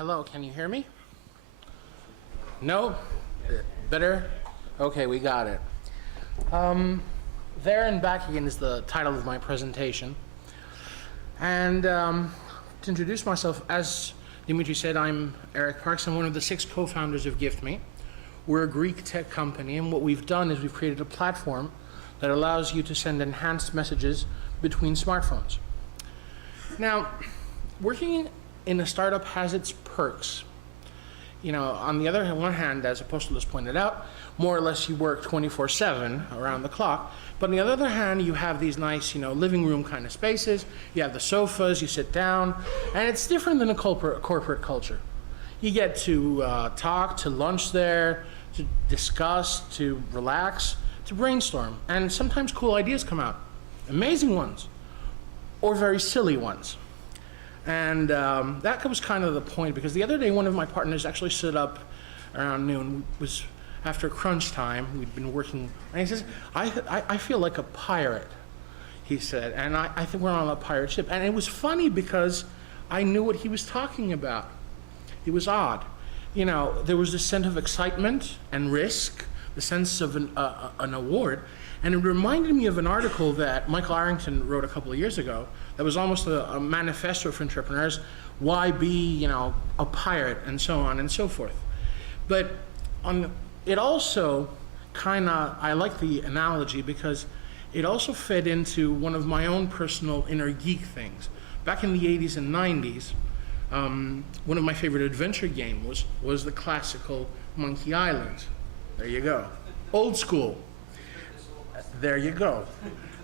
Hello, can you hear me? No? Better? Okay, we got it. There and Back Again is the title of my presentation. And to introduce myself, as Dimitri said, I'm Eric Parks. I'm one of the 6 co-founders of GiftMe. We're a Greek tech company, and what we've done is we've created a platform that allows you to send enhanced messages between smartphones. Now, working in a startup has its perks. You know, on the other one hand, as Apostolos pointed out, more or less you work 24/7 around the clock. But on the other hand, you have these nice, living room kind of spaces. You have the sofas, you sit down, and it's different than a corporate culture. You get to talk, to lunch there, to discuss, to relax, to brainstorm, and sometimes cool ideas come out. Amazing ones, or very silly ones. And that was kind of the point, because the other day one of my partners actually stood up around noon. It was after crunch time. We'd been working, and he says, I feel like a pirate, he said, and I think we're on a pirate ship. And it was funny because I knew what he was talking about. It was odd. There was this sense of excitement and risk, the sense of an award. And it reminded me of an article that Michael Arrington wrote a couple of years ago that was almost a manifesto for entrepreneurs. Why be, a pirate, and so on and so forth. But it also I like the analogy because it also fed into one of my own personal inner geek things. Back in the 80s and 90s, one of my favorite adventure games was the classical Monkey Island. There you go. Old school. There you go.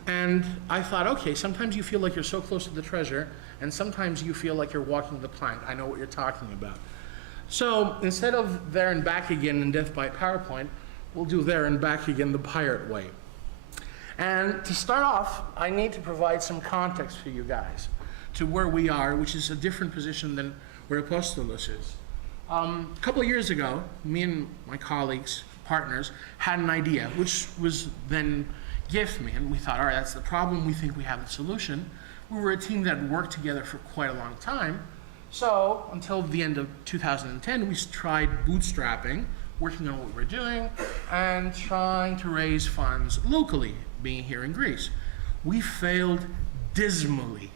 And I thought, okay, sometimes you feel like you're so close to the treasure, and sometimes you feel like you're walking the plank. I know what you're talking about. So instead of There and Back Again and Death by PowerPoint, we'll do There and Back Again the pirate way. And to start off, I need to provide some context for you guys to where we are, which is a different position than where Apostolos is. A couple of years ago, me and my colleagues, partners, had an idea, which was then GiftMe, and we thought, all right, that's the problem, we think we have the solution. We were a team that had worked together for quite a long time, so until the end of 2010, we tried bootstrapping, working on what we were doing, and trying to raise funds locally, being here in Greece. We failed dismally.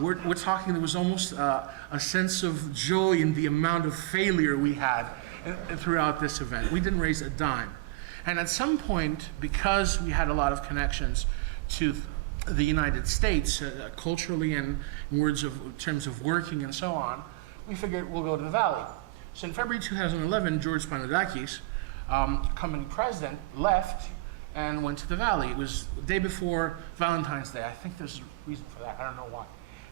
We're talking, there was almost a sense of joy in the amount of failure we had throughout this event. We didn't raise a dime. And at some point, because we had a lot of connections to the United States, culturally and in terms of working and so on, we figured we'll go to the Valley. So in February 2011, George Panadakis, company president, left and went to the Valley. It was the day before Valentine's Day. I think there's a reason for that. I don't know why.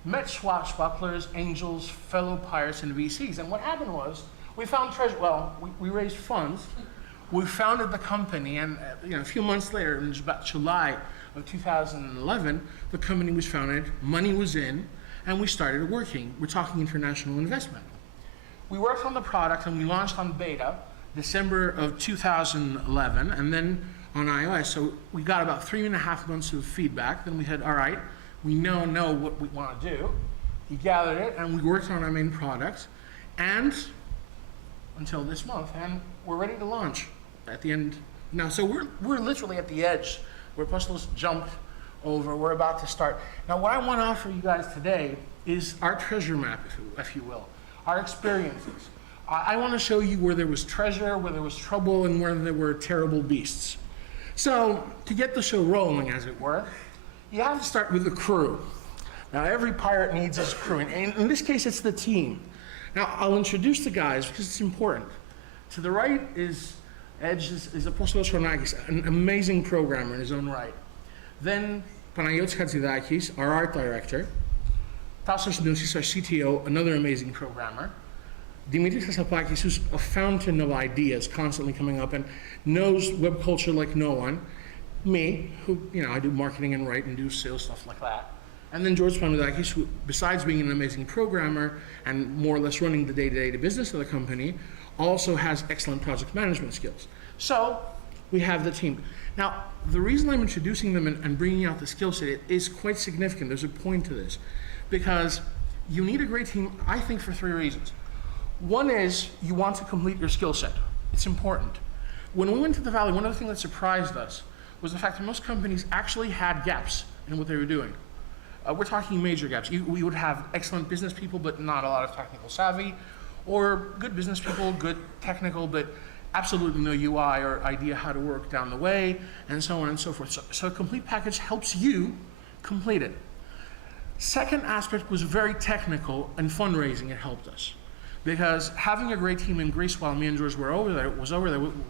Met swashbucklers, angels, fellow pirates, and VCs. And what happened was, we found treasure. Well, we raised funds. We founded the company, and a few months later, in about July of 2011, the company was founded, money was in, and we started working. We're talking international investment. We worked on the product, and we launched on beta December of 2011, and then on iOS. So we got about 3.5 months of feedback. Then we said, all right, we know what we want to do. We gathered it, and we worked on our main product, and until this month, and we're ready to launch at the end. Now, so we're literally at the edge where Apostolos jumped over. We're about to start. Now, what I want to offer you guys today is our treasure map, if you will, our experiences. I want to show you where there was treasure, where there was trouble, and where there were terrible beasts. So, to get the show rolling, as it were, you have to start with the crew. Now, every pirate needs his crew, and in this case, it's the team. Now, I'll introduce the guys because it's important. To the right is Apostolos Chronakis, an amazing programmer in his own right. Then Panagiotis Hatzidakis, our art director. Tassos Nousis, our CTO, another amazing programmer. Dimitris Kasapakis, who's a fountain of ideas, constantly coming up and knows web culture like no one. Me, who, I do marketing and write and do sales stuff like that. And then George Panadakis, who, besides being an amazing programmer and more or less running the day-to-day business of the company, also has excellent project management skills. So we have the team. Now, the reason I'm introducing them and bringing out the skill set is quite significant. There's a point to this. Because you need a great team, I think, for 3 reasons. One is you want to complete your skill set. It's important. When we went to the Valley, one of the things that surprised us was the fact that most companies actually had gaps in what they were doing. We're talking major gaps. We would have excellent business people, but not a lot of technical savvy, or good business people, good technical, but absolutely no UI or idea how to work down the way, and so on and so forth. So a complete package helps you complete it. Second aspect was very technical, and fundraising, it helped us. Because having a great team in Greece while me and George were over there,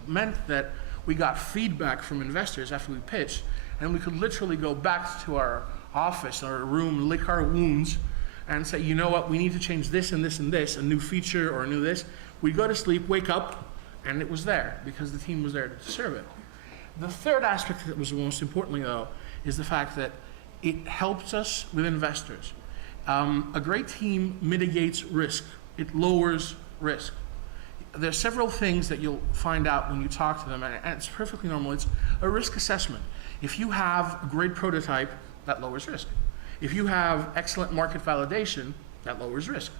meant that we got feedback from investors after we pitched, and we could literally go back to our office or room, lick our wounds, and say, you know what, we need to change this and this and this, a new feature or a new this. We'd go to sleep, wake up, and it was there because the team was there to serve it. The third aspect that was most importantly, though, is the fact that it helps us with investors. A great team mitigates risk. It lowers risk. There's several things that you'll find out when you talk to them, and it's perfectly normal. It's a risk assessment. If you have a great prototype, that lowers risk. If you have excellent market validation, that lowers risk.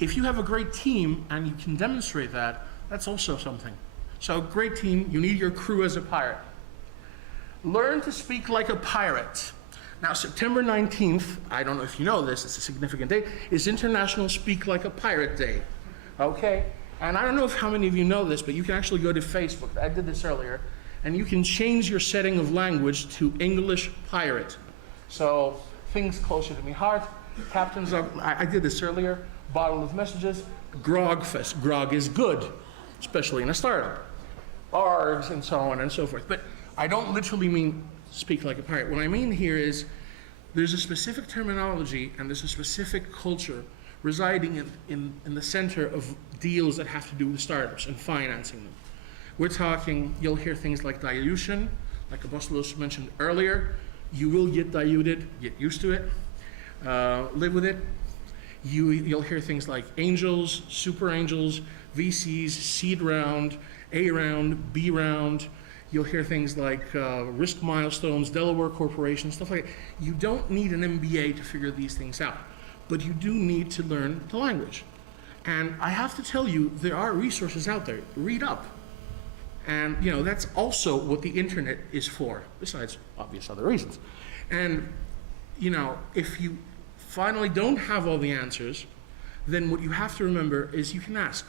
If you have a great team and you can demonstrate that, that's also something. So great team, you need your crew as a pirate. Learn to speak like a pirate. Now, September 19th, I don't know if you know this, it's a significant day, is International Speak Like a Pirate Day, okay? And I don't know if how many of you know this, but you can actually go to Facebook, I did this earlier, and you can change your setting of language to English pirate. So, things closer to me heart, captains of, I did this earlier, bottle of messages, grog fest, grog is good, especially in a startup, bars and so on and so forth. But I don't literally mean speak like a pirate. What I mean here is there's a specific terminology and there's a specific culture residing in the center of deals that have to do with startups and financing them. We're talking, you'll hear things like dilution, like Apostolos mentioned earlier. You will get diluted, get used to it, live with it. You'll hear things like angels, super angels, VCs, seed round, A round, B round. You'll hear things like risk milestones, Delaware Corporation, stuff like that. You don't need an MBA to figure these things out, but you do need to learn the language. And I have to tell you, there are resources out there. Read up. And that's also what the internet is for, besides obvious other reasons. And if you finally don't have all the answers, then what you have to remember is you can ask.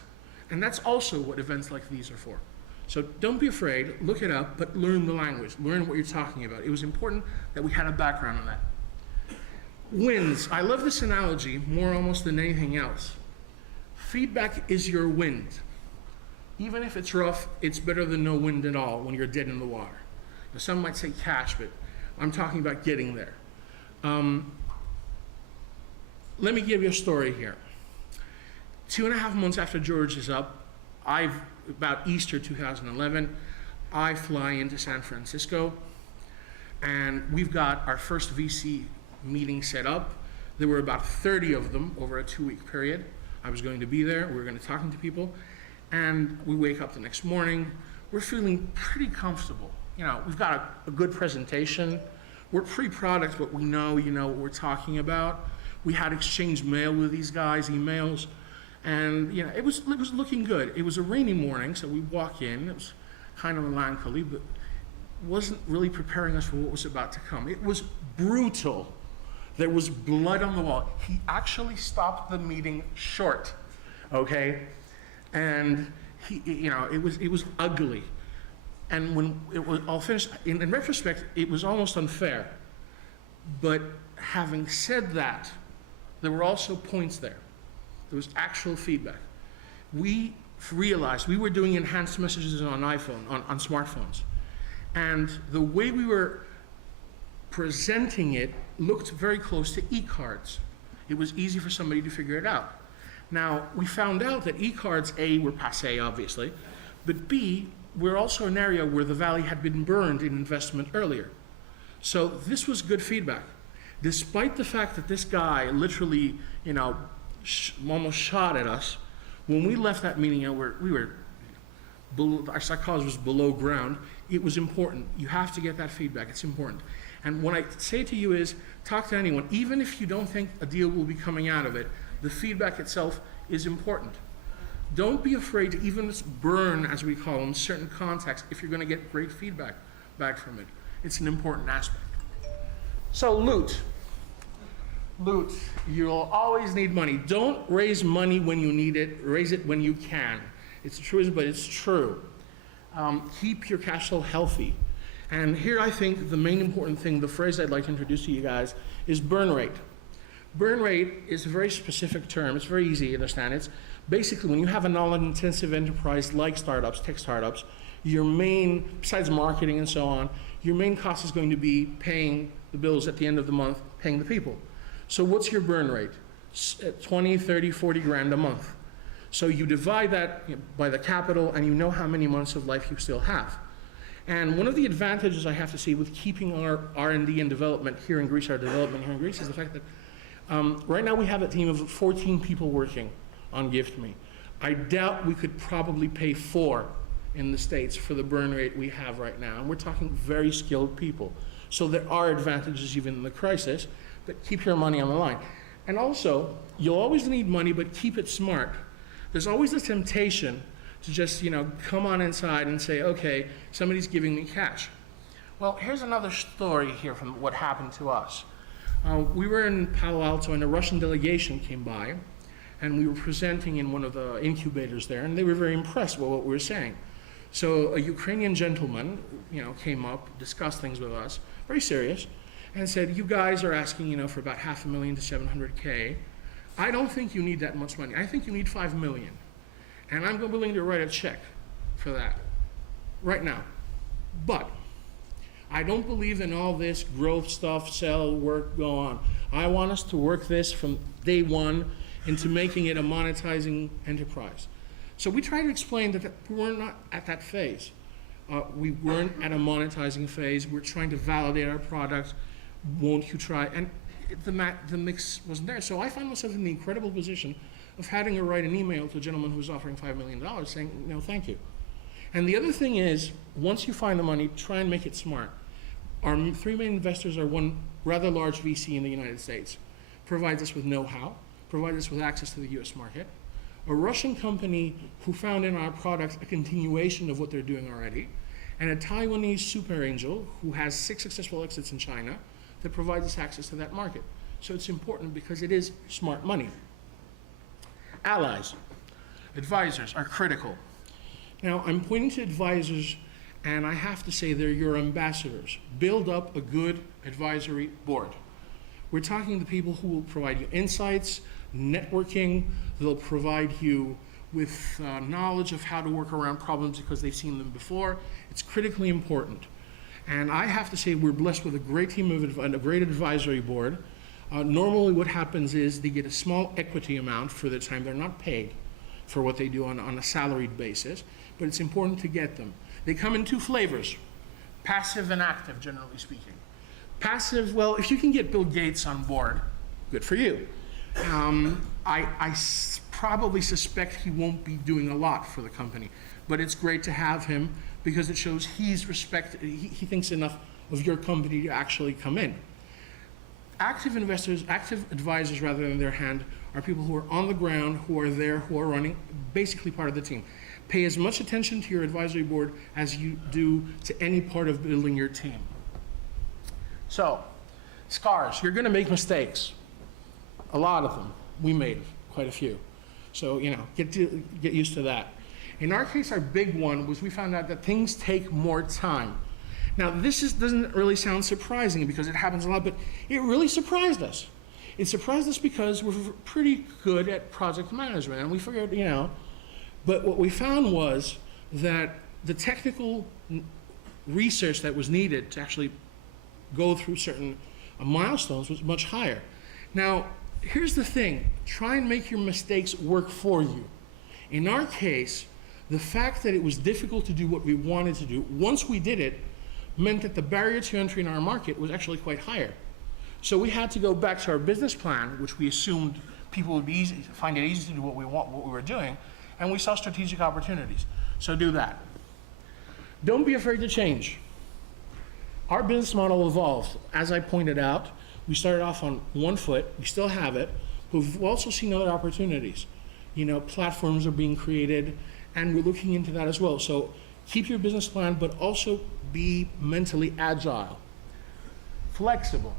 And that's also what events like these are for. So don't be afraid, look it up, but learn the language, learn what you're talking about. It was important that we had a background on that. Winds, I love this analogy more almost than anything else. Feedback is your wind. Even if it's rough, it's better than no wind at all when you're dead in the water. Now, some might say cash, but I'm talking about getting there. Let me give you a story here. 2.5 months after George is up, about Easter 2011, I fly into San Francisco, and we've got our first VC meeting set up. There were about 30 of them over a 2-week period. I was going to be there, we were going to be talking to people, and we wake up the next morning, we're feeling pretty comfortable. We've got a good presentation, we're pre-product, but we know, what we're talking about. We had exchanged mail with these guys, emails, and it was looking good. It was a rainy morning, so we walk in. It was kind of melancholy, but wasn't really preparing us for what was about to come. It was brutal. There was blood on the wall. He actually stopped the meeting short, okay? And it was ugly. And when it was all finished, in retrospect, it was almost unfair. But having said that, there were also points there. There was actual feedback. We realized we were doing enhanced messages on iPhone, on smartphones. And the way we were presenting it looked very close to e-cards. It was easy for somebody to figure it out. Now, we found out that e-cards, A, were passé, obviously, but B, were also an area where the Valley had been burned in investment earlier. So this was good feedback. Despite the fact that this guy literally, almost shot at us, when we left that meeting, we were below, our psychology was below ground. It was important. You have to get that feedback. It's important. And what I say to you is, talk to anyone. Even if you don't think a deal will be coming out of it, the feedback itself is important. Don't be afraid to even burn, as we call them, certain contacts if you're going to get great feedback back from it. It's an important aspect. So loot. Loot. You'll always need money. Don't raise money when you need it. Raise it when you can. It's true, but it's true. Keep your cash flow healthy. And here I think the main important thing, the phrase I'd like to introduce to you guys, is burn rate. Burn rate is a very specific term. It's very easy to understand. It's basically when you have a knowledge-intensive enterprise like startups, tech startups, your main, besides marketing and so on, your main cost is going to be paying the bills at the end of the month, paying the people. So what's your burn rate? 20, 30, 40 grand a month. So you divide that by the capital and you know how many months of life you still have. And one of the advantages I have to see with keeping our R&D and development here in Greece, our development here in Greece, is the fact that right now we have a team of 14 people working on GiftMe. I doubt we could probably pay 4 in the States for the burn rate we have right now. And we're talking very skilled people. So there are advantages even in the crisis, but keep your money on the line. And also, you'll always need money, but keep it smart. There's always a temptation to just, come on inside and say, okay, somebody's giving me cash. Well, here's another story here from what happened to us. We were in Palo Alto and a Russian delegation came by, and we were presenting in one of the incubators there, and they were very impressed with what we were saying. So a Ukrainian gentleman, came up, discussed things with us, very serious, and said, you guys are asking, for about $500,000 to $700K. I don't think you need that much money. I think you need $5 million. And I'm willing to write a check for that right now. But I don't believe in all this growth stuff, sell, work, go on. I want us to work this from day one into making it a monetizing enterprise. So we try to explain that we're not at that phase. We weren't at a monetizing phase. We're trying to validate our product. Won't you try? And the mix wasn't there. So I find myself in the incredible position of having to write an email to a gentleman who was offering $5 million saying, no, thank you. And the other thing is, once you find the money, try and make it smart. Our 3 main investors are one rather large VC in the United States, provides us with know-how, provides us with access to the US market. A Russian company who found in our product a continuation of what they're doing already, and a Taiwanese super angel who has 6 successful exits in China that provides us access to that market. So it's important because it is smart money. Allies, advisors are critical. Now I'm pointing to advisors and I have to say they're your ambassadors. Build up a good advisory board. We're talking to people who will provide you insights, networking, they'll provide you with knowledge of how to work around problems because they've seen them before. It's critically important. And I have to say we're blessed with a great team of a great advisory board. Normally what happens is they get a small equity amount for the time they're not paid for what they do on a salaried basis, but it's important to get them. They come in 2 flavors, passive and active, generally speaking. Passive, well, if you can get Bill Gates on board, good for you. I probably suspect he won't be doing a lot for the company, but it's great to have him because it shows he's respected, he thinks enough of your company to actually come in. Active investors, active advisors rather than their hand, are people who are on the ground, who are there, who are running, basically part of the team. Pay as much attention to your advisory board as you do to any part of building your team. So, scars, you're gonna make mistakes. A lot of them. We made quite a few. So, get used to that. In our case, our big one was we found out that things take more time. Now, doesn't really sound surprising because it happens a lot, but it really surprised us. It surprised us because we're pretty good at project management, and we figured, but what we found was that the technical research that was needed to actually go through certain milestones was much higher. Now, here's the thing, try and make your mistakes work for you. In our case, the fact that it was difficult to do what we wanted to do, once we did it, meant that the barrier to entry in our market was actually quite higher. So we had to go back to our business plan, which we assumed people would find it easy to do what we were doing, and we saw strategic opportunities. So do that. Don't be afraid to change. Our business model evolved. As I pointed out, we started off on one foot, we still have it, but we've also seen other opportunities. platforms are being created, and we're looking into that as well. So keep your business plan, but also be mentally agile, flexible.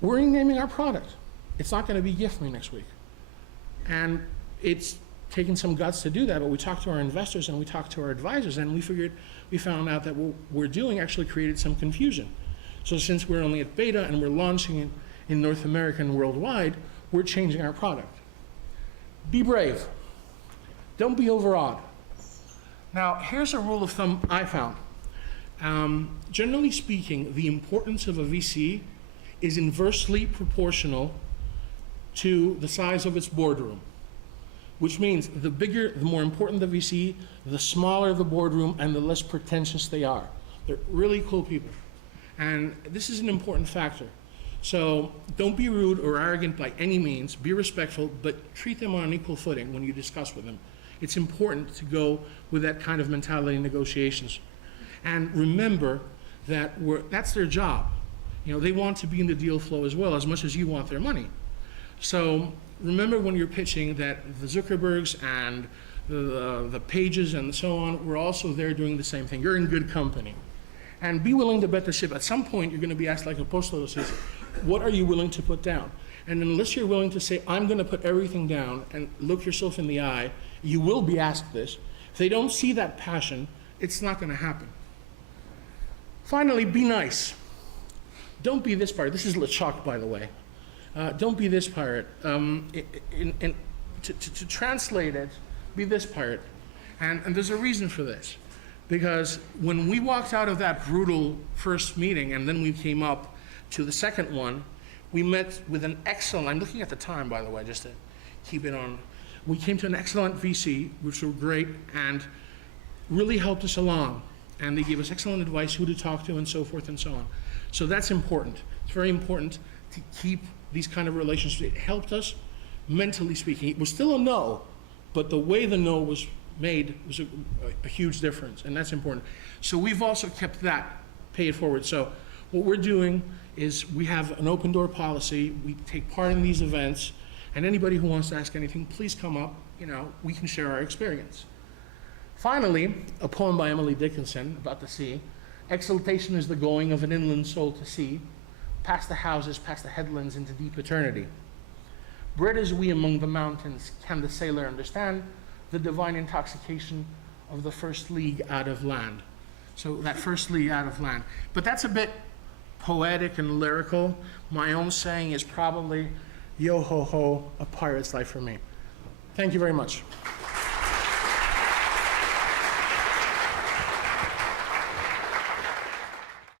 We're renaming our product. It's not going to be Gift Me next week. And it's taken some guts to do that, but we talked to our investors and we talked to our advisors, and we found out that what we're doing actually created some confusion. So since we're only at beta and we're launching it in North America and worldwide, we're changing our product. Be brave. Don't be overawed. Now, here's a rule of thumb I found. Generally speaking, the importance of a VC is inversely proportional to the size of its boardroom, which means the bigger, the more important the VC, the smaller the boardroom, and the less pretentious they are. They're really cool people. And this is an important factor. So don't be rude or arrogant by any means. Be respectful, but treat them on an equal footing when you discuss with them. It's important to go with that kind of mentality in negotiations. And remember that that's their job. They want to be in the deal flow as well, as much as you want their money. So remember when you're pitching that the Zuckerbergs and the Pages and so on, we're also there doing the same thing. You're in good company. And be willing to bet the ship. At some point, you're going to be asked, like Apostolo says, what are you willing to put down? And unless you're willing to say, I'm going to put everything down and look yourself in the eye, you will be asked this. If they don't see that passion, it's not going to happen. Finally, be nice. Don't be this pirate. This is LeChuck, by the way. Don't be this pirate. To translate it, be this pirate. And there's a reason for this. Because when we walked out of that brutal first meeting and then we came up to the second one, we met with an excellent, I'm looking at the time, by the way, just to keep it on. We came to an excellent VC, which were great and really helped us along. And they gave us excellent advice, who to talk to and so forth and so on. So that's important. It's very important to keep these kind of relationships. It helped us, mentally speaking. It was still a no, but the way the no was made was a huge difference, and that's important. So we've also kept that paid forward. So what we're doing is we have an open door policy. We take part in these events, and anybody who wants to ask anything, please come up. We can share our experience. Finally, a poem by Emily Dickinson about the sea. Exultation is the going of an inland soul to sea, past the houses, past the headlands, into deep eternity. Bred as we among the mountains, can the sailor understand the divine intoxication of the first league out of land? So that first league out of land. But that's a bit poetic and lyrical. My own saying is probably, yo ho ho, a pirate's life for me. Thank you very much.